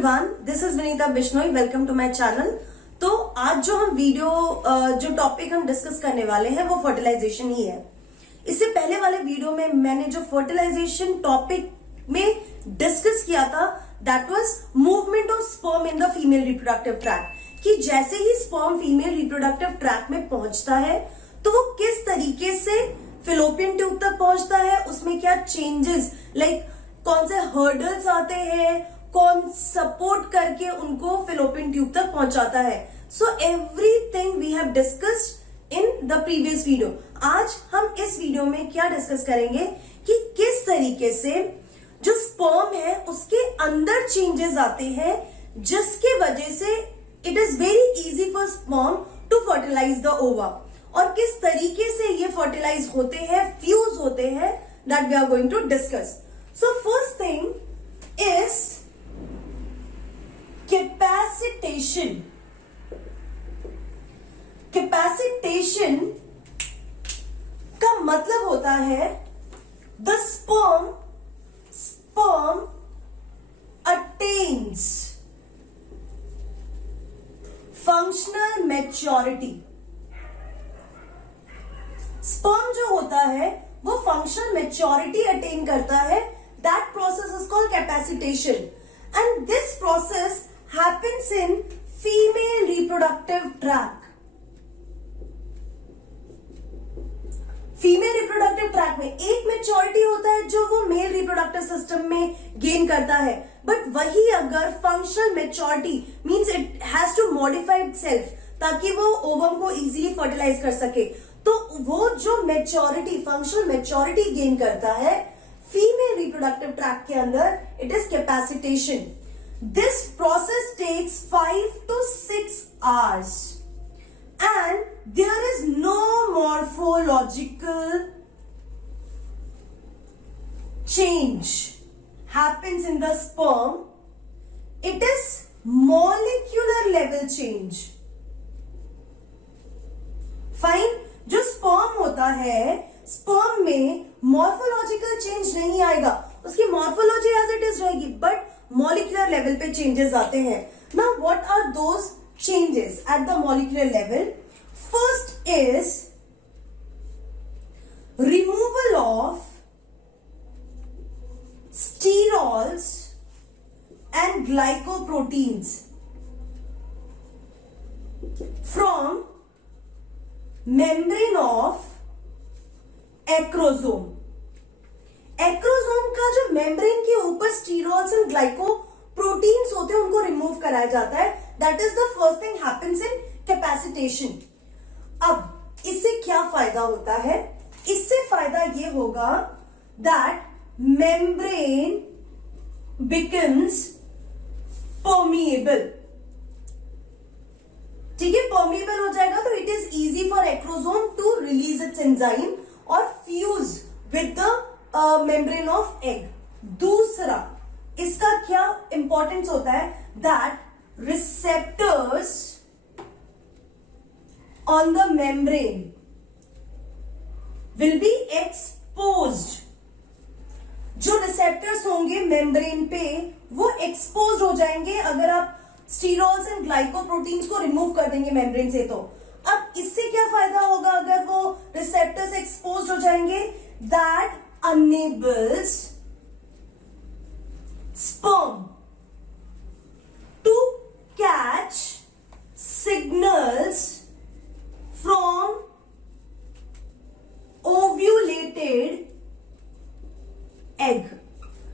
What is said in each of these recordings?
Everyone, this is Vinita Bishnoi. Welcome to my channel. तो आज जो हम जो टॉपिक हम डिस्कस करने वाले हैं वो फर्टिलाइजेशन ही है। इससे पहले वाले वीडियो में मैंने जो फर्टिलाइजेशन टॉपिक में डिस्कस किया था that was movement of sperm in the female reproductive track, कि जैसे ही स्पर्म फीमेल रिप्रोडक्टिव ट्रैक में पहुंचता है तो वो किस तरीके से फिलोपियन ट्यूब तक पहुंचता है, उसमें क्या चेंजेस लाइक कौन से हर्डल्स आते हैं, कौन सपोर्ट करके उनको फिलोपियन ट्यूब तक पहुंचाता है। So everything we have discussed in the previous video. आज हम इस वीडियो में क्या डिस्कस करेंगे कि किस तरीके से जो स्पर्म है उसके अंदर चेंजेस आते हैं, जिसके वजह से it is very easy for sperm to fertilise the ova, और किस तरीके से ये फर्टिलाइज होते हैं, फ्यूज होते हैं, that we are going to discuss. So first thing is capacitation. Capacitation का मतलब होता है the sperm attains functional maturity. Sperm जो होता है वो फंक्शनल मैच्योरिटी अटेन करता है। That process is called capacitation and this process happens in female reproductive tract। Female reproductive tract में एक मेच्योरिटी होता है जो वो मेल रिप्रोडक्टिव सिस्टम में गेन करता है, बट वही अगर functional maturity means it has to modify itself ताकि वो ओवम को इजीली फर्टिलाइज कर सके, तो वो जो मेच्योरिटी फंक्शनल मेच्योरिटी गेन करता है फीमेल रिप्रोडक्टिव ट्रैक के अंदर, it is capacitation. This process takes 5 to 6 hours and there is no morphological change happens in the sperm. It is molecular level change. Fine? जो sperm होता है, sperm में morphological change नहीं आएगा, उसकी morphology as it is रहेगी, but molecular level पे changes आते हैं। Now what are those changes at the molecular level? First is removal of sterols and glycoproteins from membrane of acrosome. Acrosome का जो membrane के ऊपर स्टीरॉल्स एंड ग्लाइकोप्रोटीन्स होते हैं उनको रिमूव कराया जाता है। That is the first thing happens in capacitation. अब इससे क्या फायदा होता है? इससे फायदा ये होगा दैट मेम्ब्रेन बिकम्स परमिएबल। ठीक है, परमिएबल हो जाएगा तो it is easy for acrosome to release its enzyme और fuse with the membrane of egg. दूसरा इसका क्या इंपॉर्टेंस होता है? That receptors on the membrane will be exposed. जो रिसेप्टर्स होंगे मेम्ब्रेन पे वो एक्सपोज हो जाएंगे अगर आप स्टीरॉल्स एंड ग्लाइकोप्रोटीन्स को रिमूव कर देंगे मेम्ब्रेन से। तो अब इससे क्या फायदा होगा अगर वो रिसेप्टर्स एक्सपोज हो जाएंगे? That enables sperm to catch signals from ovulated egg।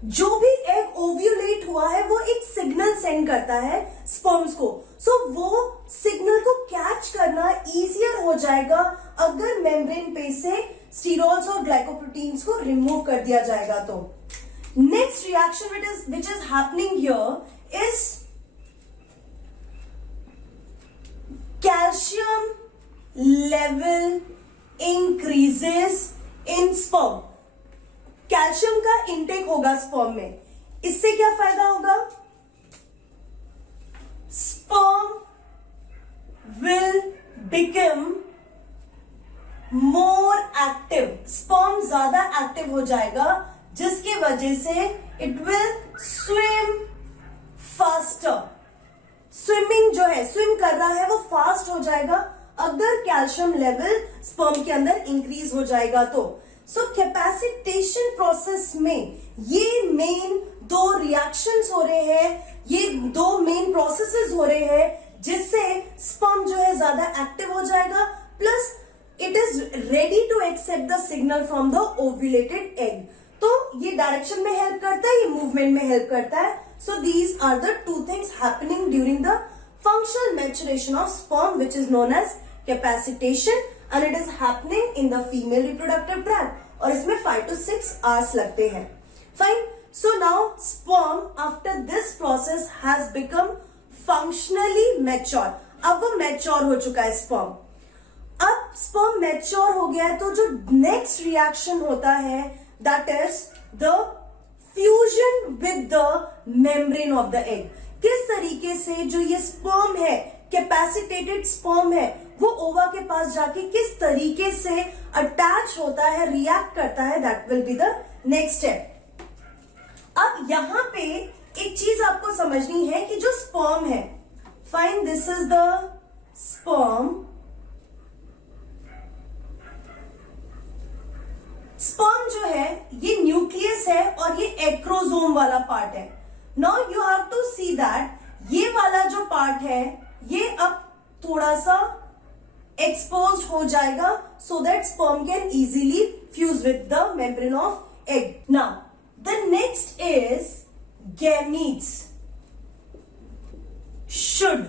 जो भी एग ओव्यूलेट हुआ है वो एक सिग्नल सेंड करता है स्पर्म्स को। सो वो सिग्नल को कैच करना इजियर हो जाएगा अगर मेम्ब्रेन पे से स्टीरॉल्स और ग्लाइकोप्रोटीन्स को रिमूव कर दिया जाएगा। तो next reaction which is happening here is calcium level increases in sperm. Calcium का इंटेक होगा स्पर्म में, इससे क्या फायदा होगा? Sperm will become more active. Sperm ज्यादा एक्टिव हो जाएगा जिसकी वजह से it will swim faster. Swimming जो है, स्विम कर रहा है, वो फास्ट हो जाएगा अगर कैल्शियम लेवल स्पर्म के अंदर इंक्रीज हो जाएगा तो। सो कैपेसिटेशन प्रोसेस में ये मेन दो रिएक्शंस हो रहे हैं, ये दो मेन प्रोसेसेस हो रहे हैं जिससे स्पर्म जो है ज्यादा एक्टिव हो जाएगा, plus it is ready to accept the signal from the ovulated egg. तो ये डायरेक्शन में हेल्प करता है, ये मूवमेंट में हेल्प करता है। So these are the two things happening during the functional maturation of sperm, which is known as capacitation, and it is happening in the female reproductive tract. और इसमें 5 to 6 hours लगते हैं. Fine. So now sperm after this process has become functionally mature. अब वो mature हो चुका है sperm. अब sperm mature हो गया है तो जो next reaction होता है that is the fusion with the membrane of the egg. किस तरीके से जो ये स्पर्म है, कैपेसिटेटेड स्पर्म है, वो ओवा के पास जाके किस तरीके से अटैच होता है, रिएक्ट करता है, that will be the next step. अब यहां पे एक चीज आपको समझनी है कि जो स्पर्म है, fine, this is the sperm. Sperm जो है ये न्यूक्लियस है और ये एक्रोसोम वाला पार्ट है। Now you have to see that ये वाला जो पार्ट है ये अब थोड़ा सा एक्सपोज हो जाएगा so that sperm can easily fuse with the membrane of egg. Now the next is gametes should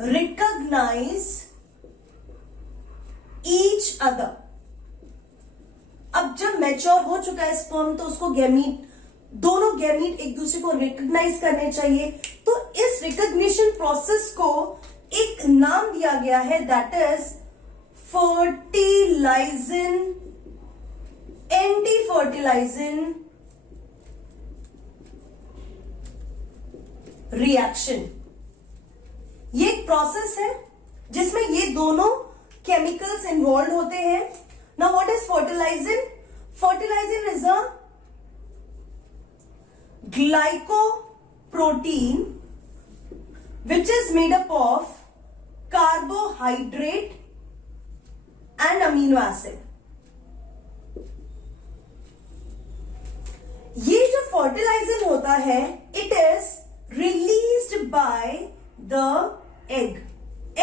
recognise each other. अब जब मैच्योर हो चुका है स्पर्म तो उसको गैमीट, दोनों गैमीट एक दूसरे को रिकॉग्नाइज करने चाहिए। तो इस रिकॉग्निशन प्रोसेस को एक नाम दिया गया है that is fertilizin, anti fertilizin reaction. ये एक प्रोसेस है जिसमें ये दोनों केमिकल्स इन्वॉल्व होते हैं। Now what is fertilizin? Fertilizin is a glycoprotein which is made up of carbohydrate and amino acid. ये जो fertilizin होता है, it is released by the egg.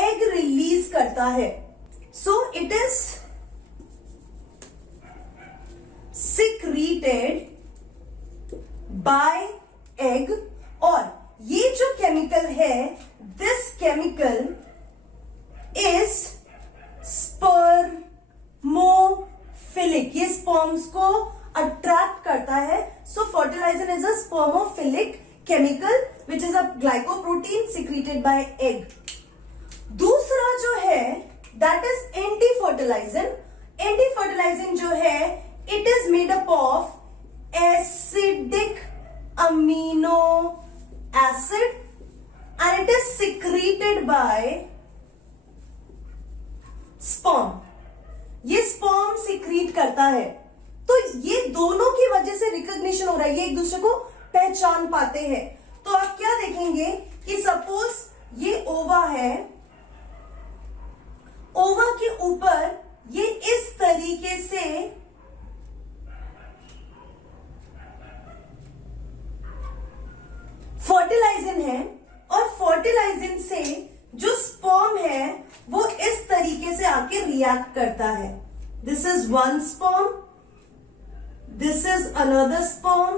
Egg release करता है. So it is secreted by egg और ये जो chemical है, this chemical is spermophilic, ये स्पर्म्स को अट्रैक्ट करता है। So fertilizer is a spermophilic chemical which is a glycoprotein secreted by egg. दूसरा जो है that is anti-fertilizin. Anti-fertilizin जो है it is made up of acidic amino acid and it is secreted by sperm. ये sperm secrete करता है। तो ये दोनों की वजह से रिकॉग्निशन हो रहा है, ये एक दूसरे को पहचान पाते हैं। तो आप क्या देखेंगे कि सपोज ये ओवा है, ओवा के ऊपर ये इस तरीके से फर्टिलाइजिन है और फर्टिलाइजिन से जो स्पर्म है वो इस तरीके से आके रिएक्ट करता है। This is one sperm, this is another sperm,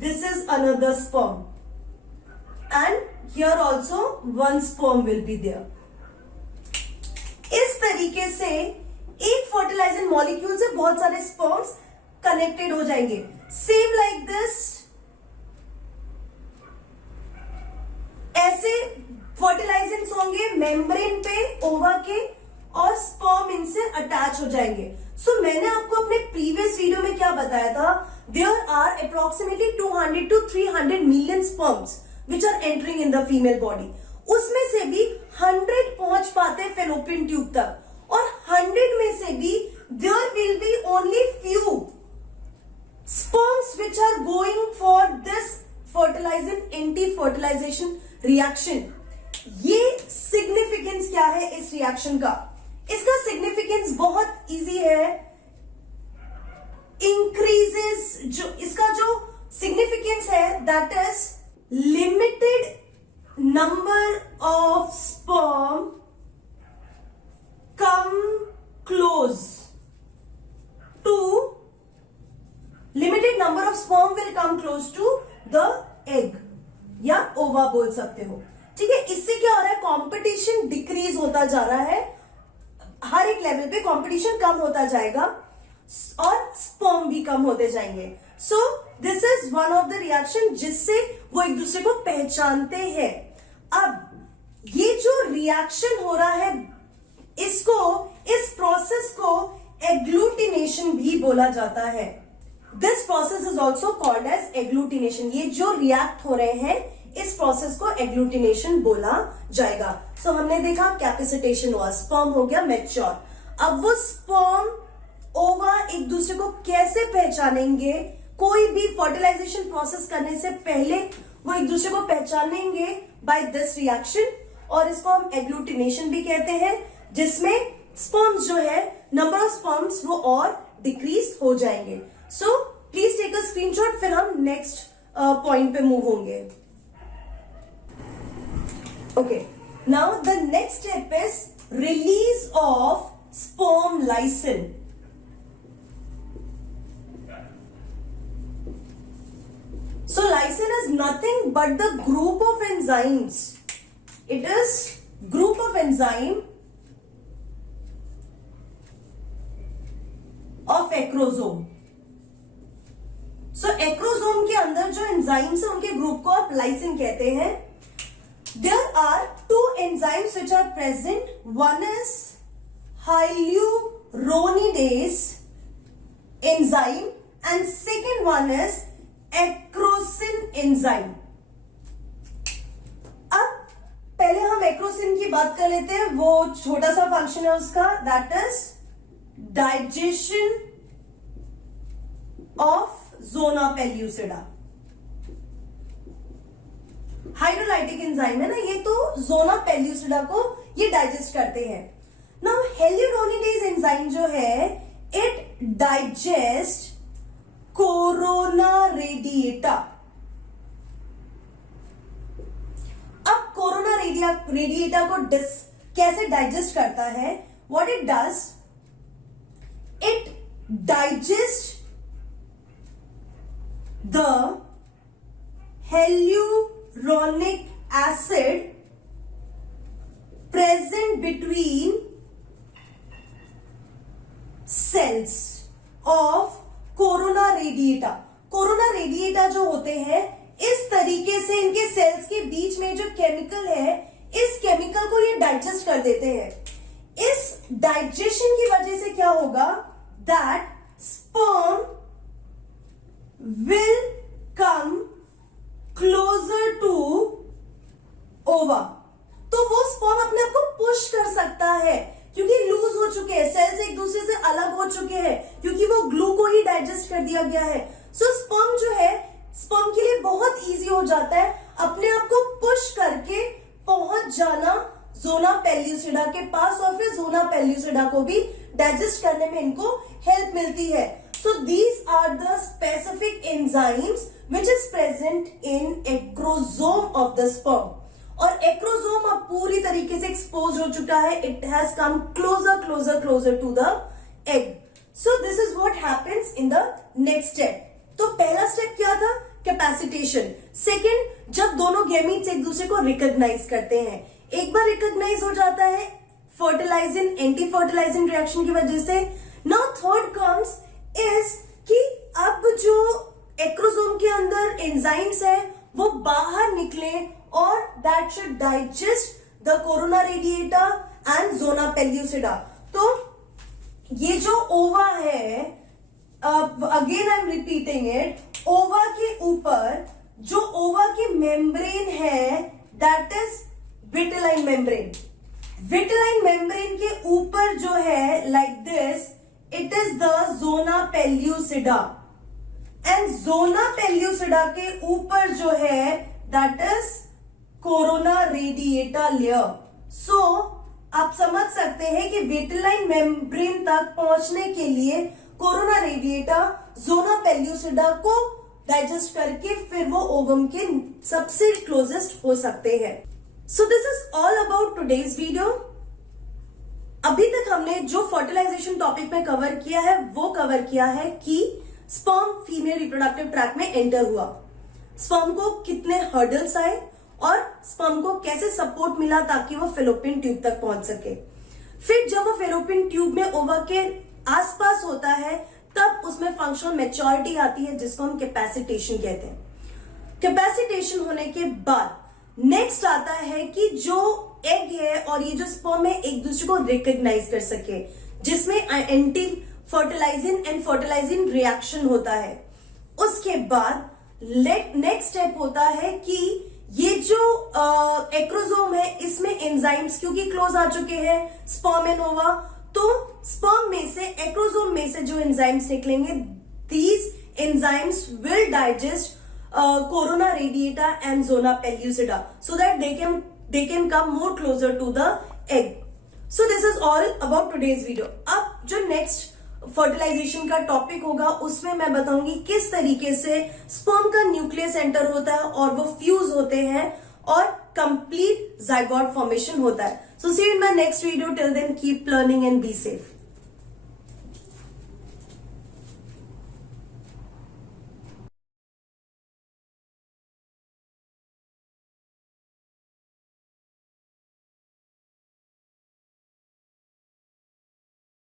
this is another sperm and here also one sperm will be there. इस तरीके से एक फर्टिलाइजिंग मॉलिक्यूल से बहुत सारे स्पर्म्स कनेक्टेड हो जाएंगे। सेम लाइक दिस, ऐसे फर्टिलाइजेंट्स होंगे मेम्ब्रेन पे ओवा के और स्पर्म इनसे अटैच हो जाएंगे। सो मैंने आपको अपने प्रीवियस वीडियो में क्या बताया था, there are approximately 200 to 300 million sperms which are entering in the female body. उसमें से भी 100 पहुंच पाते हैं फेलोपियन ट्यूब तक और 100 में से भी there will be only few sperms which are going for this fertilizin anti fertilisation reaction. ये सिग्निफिकेंस क्या है इस रिएक्शन का? इसका सिग्निफिकेंस बहुत इजी है। इंक्रीजेस, जो इसका जो सिग्निफिकेंस है that is limited number of sperm come close to, limited number of sperm will come close to the egg या ओवा बोल सकते हो। ठीक है, इससे क्या हो रहा है? कंपटीशन डिक्रीज होता जा रहा है, हर एक लेवल पे कंपटीशन कम होता जाएगा और स्पर्म भी कम होते जाएंगे। सो this is one of the reaction जिससे वो एक दूसरे को पहचानते हैं। अब ये जो रिएक्शन हो रहा है इसको, इस प्रोसेस को एग्लूटिनेशन भी बोला जाता है। This process is also called as agglutination. ये जो रिएक्ट हो रहे हैं इस प्रोसेस को एग्लूटिनेशन बोला जाएगा। सो हमने देखा कैपेसिटेशन हुआ, स्पर्म हो गया मैच्योर। अब वो स्पर्म ओवा एक दूसरे को कैसे पहचानेंगे? कोई भी फर्टिलाइजेशन प्रोसेस करने से पहले वो एक दूसरे को पहचानेंगे बाय दिस रिएक्शन, और इसको हम एग्लूटिनेशन भी कहते हैं, जिसमें स्पर्म्स जो है, नंबर ऑफ स्पर्म्स वो और डिक्रीज हो जाएंगे। So please take a screenshot, फिर हम नेक्स्ट पॉइंट पे मूव होंगे। Okay, now the next step is release of sperm lysine. So lysine is nothing but the group of enzymes. It is group of enzyme of acrosome. So acrosome के अंदर जो enzymes है उनके group को आप lysine कहते हैं। There are two enzymes which are present. One is hyaluronidase enzyme and second one is acrosin enzyme. अब पहले हम acrosin की बात कर लेते हैं। वो छोटा सा फंक्शन है उसका, that is digestion of zona pellucida. Hydrolytic enzyme है ना ये, तो जोना पेल्यूसिडा को ये डाइजेस्ट करते हैं। नाउ हेल्यूरोनिडेज एंजाइम जो है इट डाइजेस्ट कोरोना रेडिएटा। अब कोरोना रेडिएटा को कैसे डाइजेस्ट करता है? What it does, it digest the hyaluronic acid present between cells of corona radiata. Corona radiata जो होते हैं इस तरीके से इनके सेल्स के बीच में जो केमिकल है, इस केमिकल को ये डाइजेस्ट कर देते हैं। इस डाइजेशन की वजह से क्या होगा? That sperm will come closer to ova. तो वो स्पर्म अपने आप को पुश कर सकता है क्योंकि लूज हो चुके हैं, सेल्स एक दूसरे से अलग हो चुके हैं क्योंकि वो ग्लू को ही डाइजेस्ट कर दिया गया है। सो स्पर्म जो है, स्पर्म के लिए बहुत इजी हो जाता है अपने आप को पुश करके पहुंच जाना जोना पेल्यूसिडा के पास, और फिर जोना पेल्यूसिडा को भी डाइजेस्ट करने में इनको हेल्प मिलती है। So these are the specific enzymes which is present in acrosome of the sperm. और एक्रोसोम अब पूरी तरीके से एक्सपोज हो चुका है, it has come closer to the egg. So this is what happens in the next step. तो पहला स्टेप क्या था? कैपेसिटेशन। सेकंड, जब दोनों गैमीट्स एक दूसरे को रिकॉग्नाइज करते हैं, एक बार रिकॉग्नाइज हो जाता है फर्टिलाइजिंग एंटी फर्टिलाइजिंग रिएक्शन की वजह से। नाउ थर्ड कम्स इज कि अब जो एक्रोसोम के अंदर एंजाइम्स है वो बाहर निकले और that should digest the corona radiata and zona pellucida. तो ये जो ओवा है, again I am repeating it, ova के ऊपर जो ओवा की मेम्ब्रेन है that is vitelline membrane. Vitelline membrane के ऊपर जो है like this, it is the zona pellucida. And zona pellucida के ऊपर जो है that is corona radiata layer. So आप समझ सकते हैं कि विटिलाइन मेम्ब्रेन तक पहुंचने के लिए कोरोना रेडिएटा जोना पेल्यूसिडा को डाइजेस्ट करके फिर वो ओवम के सबसे क्लोजेस्ट हो सकते हैं। सो this is all about today's video. अभी तक हमने जो फर्टिलाइजेशन टॉपिक में कवर किया है वो कवर किया है कि स्पर्म फीमेल रिप्रोडक्टिव ट्रैक में एंटर हुआ, स्पर्म को कितने हर्डल्स आए और स्पर्म को कैसे सपोर्ट मिला ताकि वो फेलोपियन ट्यूब तक पहुंच सके। फिर जब वो फेलोपियन ट्यूब में ओवा के आसपास होता है तब उसमें फंक्शनल मैच्योरिटी आती है जिसको हम कैपेसिटेशन कहते हैं। कैपेसिटेशन होने के बाद नेक्स्ट आता है कि जो एग है और ये जो स्पर्म है एक दूसरे को रिकॉग्नाइज कर सके, जिसमें anti fertilising and fertilising reaction होता है। उसके बाद नेक्स्ट स्टेप होता है कि ये जो एक्रोसोम है इसमें एंजाइम्स क्योंकि क्लोज आ चुके हैं स्पर्म एंड ओवा, तो स्पर्म में से एक्रोसोम में से जो एंजाइम्स निकलेंगे these enzymes will digest corona radiata and zona pellucida so that they can come more closer to the egg. So this is all about today's video. अब जो नेक्स्ट फर्टिलाइजेशन का topic होगा उसमें मैं बताऊंगी किस तरीके से स्पर्म का न्यूक्लियस एंटर होता है और वो फ्यूज होते हैं और कंप्लीट जाइगोट फॉर्मेशन होता है। So see you in my next video. Till then keep learning and be safe.